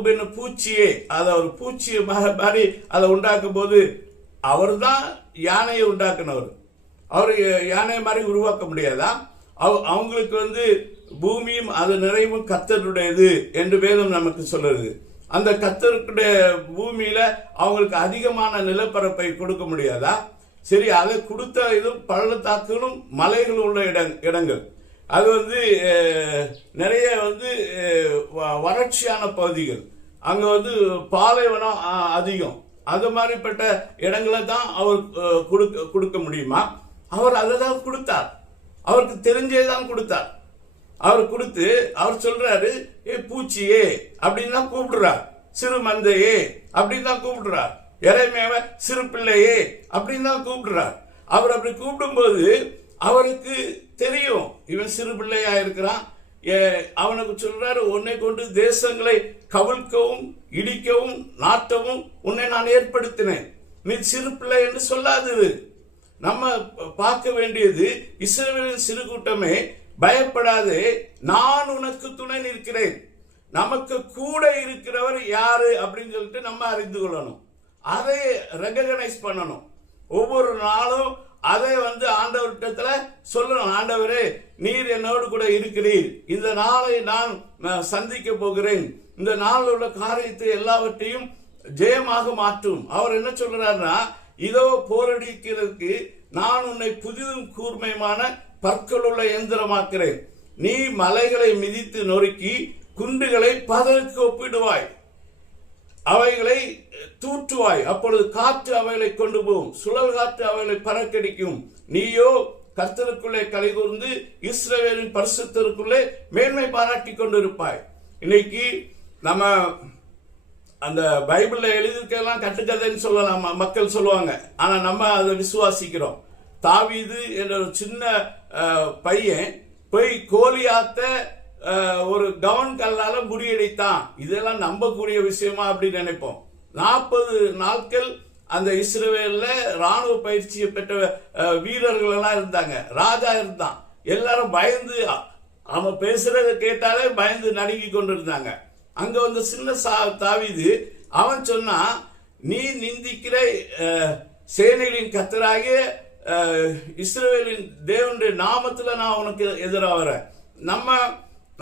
யாக்கோபு என்ன பூச்சியே, அதை ஒரு பூச்சியை மாதிரி அதை உண்டாக்கும் போது அவர் தான் யானையை உண்டாக்குனவர். அவர் யானையை மாதிரி உருவாக்க முடியாதா? அவங்களுக்கு பூமியும் அது நிறைவும் கர்த்தருடையது என்று வேதம் நமக்கு சொல்லுது. அந்த கர்த்தருடைய பூமியில அவங்களுக்கு அதிகமான நிலப்பரப்பை கொடுக்க முடியாதா? சரி, அதை கொடுத்த இது பள்ளத்தாக்குகளும் மலைகள் உள்ள இடங்கள். அது நிறைய வறட்சியான பகுதிகள். அங்க பாலைவனம் அதிகம். அது மாதிரிப்பட்ட இடங்களை தான் அவர் கொடுக்க முடியுமா? அவர் அதை தான் கொடுத்தார். அவருக்கு தெரிஞ்சேதான் கொடுத்தார். அவர் கொடுத்து அவர் சொல்றாரு, ஏ பூச்சியே அப்படின்னு தான் கூப்பிடுறார், சிறு மந்தையே அப்படின்னு தான் கூப்பிடுறார், இறைமையாவ சிறு பிள்ளையே அப்படின்னு தான் கூப்பிடுறார். அவர் அப்படி கூப்பிடும்போது அவருக்கு தெரியும் இவன் சிறு பிள்ளையா இருக்கிறான். அவனுக்கு சொல்றாரு, உன்னை கொண்டு தேசங்களை கவிழ்க்கவும் இடிக்கவும் நாட்டவும் உன்னை நான் ஏற்படுத்தினேன், நீ சிறு பிள்ளை என்று சொல்லாது. நம்ம பார்க்க வேண்டியது, இஸ்ரவேலின் சிறு கூட்டமே பயப்படாதே, நான் உனக்கு துணை நிற்கிறேன். நமக்கு கூட இருக்கிறவர் யாரு அப்படின்னு சொல்லிட்டு நம்ம அறிந்து கொள்ளணும். அதை ரெகனைஸ் பண்ணணும். ஒவ்வொரு நாளும் அதை ஆண்டவர்கிட்ட சொல்லணும், ஆண்டவரே நீர் என்னோடு கூட இருக்கிறீர், இந்த நாளை நான் சந்திக்க போகிறேன், இந்த நாளில் உள்ள காரியத்தை எல்லாவற்றையும் ஜெயமாக மாற்றும். அவர் என்ன சொல்றாருன்னா, இதோ போரடிக்கிறதுக்கு நான் உன்னை புதிதும் கூர்மையான பற்களுள்ள எந்திரமாக்கிறேன், நீ மலைகளை மிதித்து நொறுக்கி குண்டுகளை பதருக்கு ஒப்பிடுவாய், அவைகளை தூற்றுவாய், அப்பொழுது காற்று அவைகளை கொண்டு போகும், சுழல் காற்று அவைகளை பறக்கடிக்கும், நீயோ கர்த்தருக்குள்ளே கலிகூர்ந்து இஸ்ரவேலின் பரிசுத்தருக்குள்ளே மேன்மை பாராட்டி கொண்டிருப்பாய். இன்னைக்கு நம்ம அந்த பைபிள்ல எழுதிருக்கெல்லாம் கட்டுக்கதைன்னு சொல்லலாம், மக்கள் சொல்லுவாங்க. ஆனா நம்ம அதை விசுவாசிக்கிறோம். தாவீது என்ற ஒரு சின்ன பையன் போய் கோலியாத்த ஒரு கவன் கல்லால முறியடித்தான். இதெல்லாம் நம்பக்கூடிய விஷயமா அப்படின்னு நினைப்போம். 40 நாட்கள் அந்த இஸ்ரவேல்ல ராணுவ பயிற்சியை பெற்ற வீரர்கள் எல்லாம் இருந்தாங்க, ராஜா இருந்தான். எல்லாரும் பயந்து, அவன் பேசுறத கேட்டாலே பயந்து நடுங்கி கொண்டிருந்தாங்க. அங்க சின்ன தாவீது அவன் சொன்னா, நீ நிந்திக்கிற சேனைகளின் கர்த்தராகிய இஸ்ரவேலின் தேவனுடைய நாமத்துல நான் உனக்கு எதிராக வரேன்.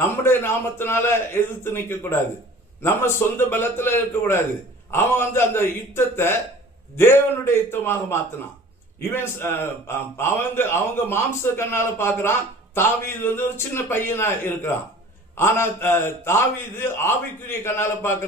நம்முடைய நாமத்தினால எதிர்த்து நிற்க கூடாது, நம்ம சொந்த பலத்துல இருக்கக்கூடாது. அவன் அந்த யுத்தத்தை தேவனுடைய யுத்தமாக மாத்தினான். இவன் அவங்க மாம்ச கண்ணால பாக்குறான், தாவீது ஒரு சின்ன பையனா இருக்கிறான். ஆனா தாவீது ஆவிக்குரிய கண்ணால பார்க்க